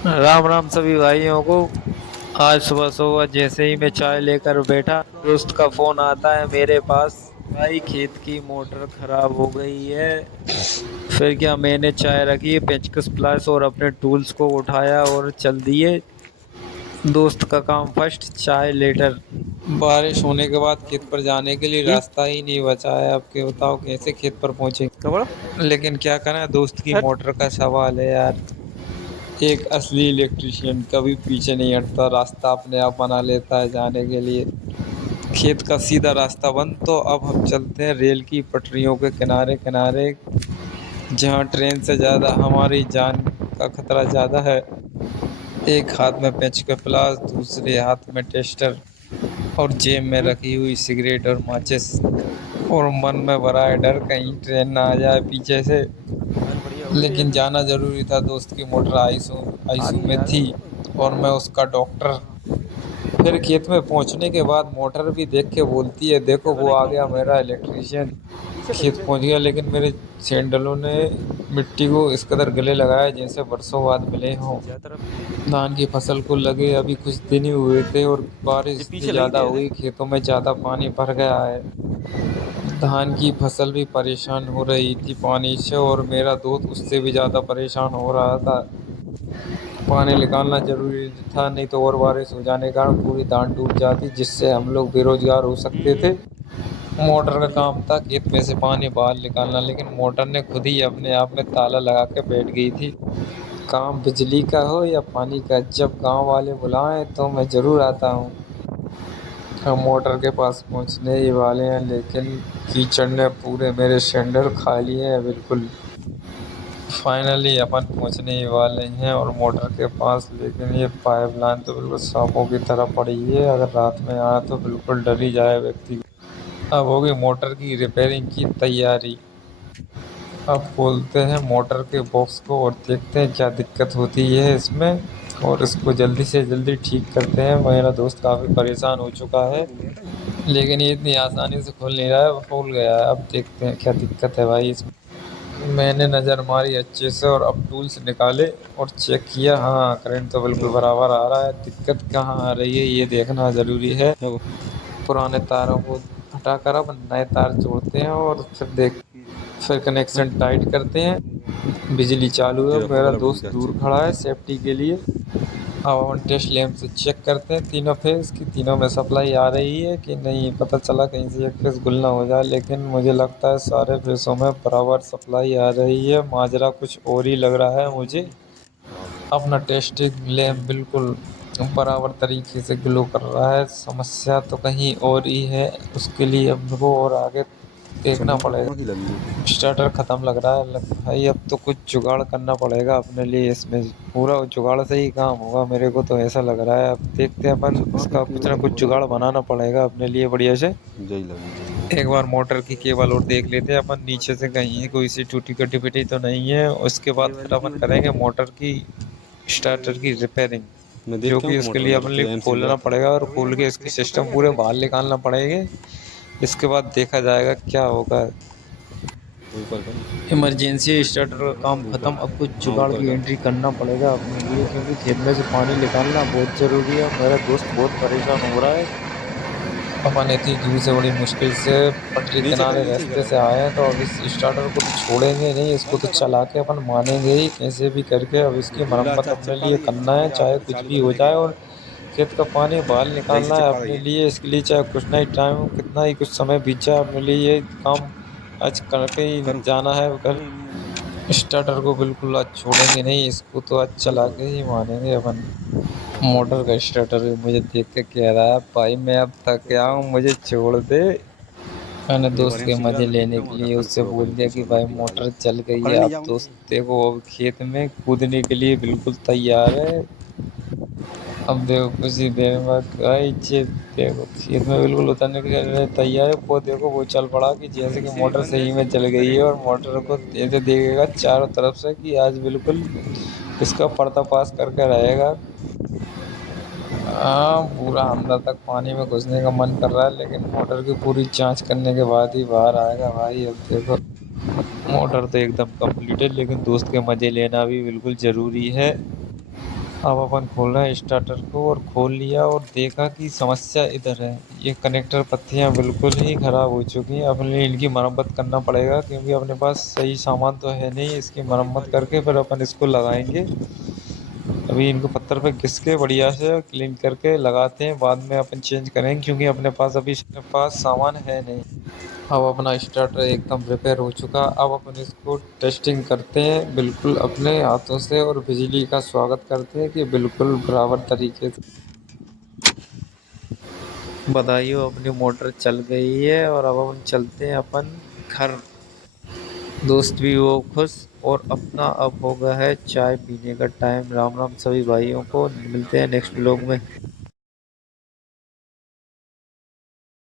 राम राम सभी भाइयों को। आज सुबह सुबह जैसे ही मैं चाय लेकर बैठा, दोस्त का फोन आता है मेरे पास। भाई खेत की मोटर खराब हो गई है। फिर क्या, मैंने चाय रखी, पेचकस प्लास और अपने टूल्स को उठाया और चल दिए। दोस्त का काम फर्स्ट, चाय लेटर। बारिश होने के बाद खेत पर जाने के लिए रास्ता ही नहीं बचा है। अब के बताओ कैसे खेत पर पहुंचे। लेकिन क्या करें, दोस्त की मोटर का सवाल है यार। एक असली इलेक्ट्रिशियन कभी पीछे नहीं हटता, रास्ता अपने आप बना लेता है जाने के लिए। खेत का सीधा रास्ता बंद, तो अब हम चलते हैं रेल की पटरियों के किनारे किनारे, जहाँ ट्रेन से ज़्यादा हमारी जान का खतरा ज़्यादा है। एक हाथ में पेंच का प्लास, दूसरे हाथ में टेस्टर, और जेब में रखी हुई सिगरेट और माचिस। और मन में भरा है डर, कहीं ट्रेन ना आ जाए पीछे से। लेकिन जाना जरूरी था, दोस्त की मोटर आईसू आईसू में थी और मैं उसका डॉक्टर। फिर खेत में पहुंचने के बाद मोटर भी देख के बोलती है, देखो वो आ गया मेरा इलेक्ट्रीशियन। खेत पहुंच गया, लेकिन मेरे सैंडलों ने मिट्टी को इस कदर गले लगाया जैसे बरसों बाद मिले हों। धान की फसल को लगे अभी कुछ दिन ही हुए थे और बारिश इतनी ज़्यादा हुई, खेतों में ज़्यादा पानी भर गया है। धान की फसल भी परेशान हो रही थी पानी से, और मेरा दोस्त उससे भी ज़्यादा परेशान हो रहा था। पानी निकालना जरूरी था, नहीं तो और बारिश हो जाने के कारण पूरी धान डूब जाती, जिससे हम लोग बेरोजगार हो सकते थे। मोटर का काम था खेत में से पानी बाहर निकालना, लेकिन मोटर ने खुद ही अपने आप में ताला लगा के बैठ गई थी। काम बिजली का हो या पानी का, जब गांव वाले बुलाएं तो मैं जरूर आता हूँ। हम मोटर के पास पहुंचने ही वाले हैं, लेकिन कीचड़ ने पूरे मेरे सैंडल खा लिए हैं बिल्कुल। फाइनली अपन पहुंचने ही वाले हैं और मोटर के पास, लेकिन ये पाइपलाइन तो बिल्कुल सांपों की तरह पड़ी है। अगर रात में आया तो बिल्कुल डर ही जाए व्यक्ति। अब होगी मोटर की रिपेयरिंग की तैयारी। अब खोलते हैं मोटर के बॉक्स को और देखते हैं क्या दिक्कत होती है इसमें, और इसको जल्दी से जल्दी ठीक करते हैं। मेरा दोस्त काफ़ी परेशान हो चुका है, लेकिन ये इतनी आसानी से खुल नहीं रहा है, वो फूल गया है। अब देखते हैं क्या दिक्कत है भाई इसमें। मैंने नज़र मारी अच्छे से और अब टूल्स निकाले और चेक किया। हाँ, करंट तो बिल्कुल बराबर आ रहा है। दिक्कत कहाँ आ रही है ये देखना ज़रूरी है। पुराने तारों को हटाकर अब नए तार जोड़ते हैं और फिर कनेक्शन टाइट करते हैं। बिजली चालू है, मेरा दोस्त दूर खड़ा है सेफ्टी के लिए। अब हम टेस्ट लैंप से चेक करते हैं तीनों फेस की, तीनों में सप्लाई आ रही है कि नहीं। पता चला कहीं से एक फेस गुल ना हो जाए, लेकिन मुझे लगता है सारे फेसों में बराबर सप्लाई आ रही है। माजरा कुछ और ही लग रहा है मुझे। अपना टेस्टिंग लैंप बिल्कुल बराबर तरीके से ग्लो कर रहा है, समस्या तो कहीं और ही है। उसके लिए अब को और आगे देखना पड़ेगा। स्टार्टर खत्म लग रहा है, भाई अब तो कुछ जुगाड़ करना पड़ेगा अपने लिए। इसमें पूरा जुगाड़ से ही काम होगा, मेरे को तो ऐसा लग रहा है। अब देखते हैं अपन, इसका कुछ ना कुछ जुगाड़ बनाना पड़ेगा अपने लिए बढ़िया से। एक बार मोटर की केबल और देख लेते हैं अपन, नीचे से कहीं कोई सी टूटी कटी पिटी तो नहीं है। उसके बाद फिर अपन करेंगे मोटर की स्टार्टर की रिपेयरिंग, जो कि उसके लिए अपन लिए खोलना पड़ेगा और खोल के इसके सिस्टम पूरे बाहर निकालना पड़ेंगे। इसके बाद देखा जाएगा क्या होगा। इमरजेंसी स्टार्टर का काम खत्म, अब कुछ जुगाड़ की एंट्री करना पड़ेगा अपने लिए, क्योंकि खेत में से पानी निकालना बहुत जरूरी है। मेरा दोस्त बहुत परेशान हो रहा है। अपन इतनी दूर से बड़ी मुश्किल से पटरी किनारे रास्ते से आए हैं, तो अब इस स्टार्टर को तो छोड़ेंगे नहीं, इसको तो चला के अपन मानेंगे ही कैसे भी करके। अब इसकी मरम्मत अपने लिए करना है, चाहे कुछ भी हो जाए, और खेत का पानी बाहर निकालना है अपने लिए। इसके लिए चाहे कुछ ना ही टाइम, कितना ही कुछ समय बीत जाए, अपने लिए ये काम आज करके ही जाना है कल। स्टार्टर को बिल्कुल आज छोड़ेंगे नहीं, इसको तो आज चला के ही मानेंगे अपन। मोटर का स्टार्टर भी मुझे देख के कह रहा है, भाई मैं अब थक गया हूँ, मुझे छोड़ दे। मैंने दोस्त के मजे लेने के लिए उससे बोल दिया कि भाई मोटर चल गई है। अब दोस्त देखो अब खेत में कूदने के लिए बिल्कुल तैयार है। अब देखो कुछ ही देर बाद देखो खेत में बिल्कुल उतरने के लिए तैयार है। वो देखो वो चल पड़ा कि जैसे कि मोटर सही में चल गई है, और मोटर को ऐसे देखेगा चारों तरफ से कि आज बिल्कुल इसका पर्दाफाश करके रहेगा। हाँ, पूरा अंदर तक पानी में घुसने का मन कर रहा है, लेकिन मोटर की पूरी जांच करने के बाद ही बाहर आएगा भाई। अब देखो मोटर तो एकदम कंप्लीट है, लेकिन दोस्त के मजे लेना भी बिल्कुल जरूरी है। अब अपन खोल रहे हैं स्टार्टर को और खोल लिया और देखा कि समस्या इधर है। ये कनेक्टर पत्तियां बिल्कुल ही खराब हो चुकी हैं। अपने इनकी मरम्मत करना पड़ेगा क्योंकि अपने पास सही सामान तो है नहीं। इसकी मरम्मत करके फिर अपन इसको लगाएंगे। अभी इनको पत्थर पे घिस के बढ़िया से क्लीन करके लगाते हैं, बाद में अपन चेंज करेंगे क्योंकि अपने पास अभी अपने पास सामान है नहीं। अब अपना स्टार्टर एकदम रिपेयर हो चुका। अब अपन इसको टेस्टिंग करते हैं बिल्कुल अपने हाथों से और बिजली का स्वागत करते हैं कि बिल्कुल बराबर तरीके से। बधाई हो, अपनी मोटर चल गई है और अब अपन चलते हैं अपन घर। दोस्त भी हो खुश और अपना अब हो गया है चाय पीने का टाइम। राम राम सभी भाइयों को, मिलते हैं नेक्स्ट व्लॉग में।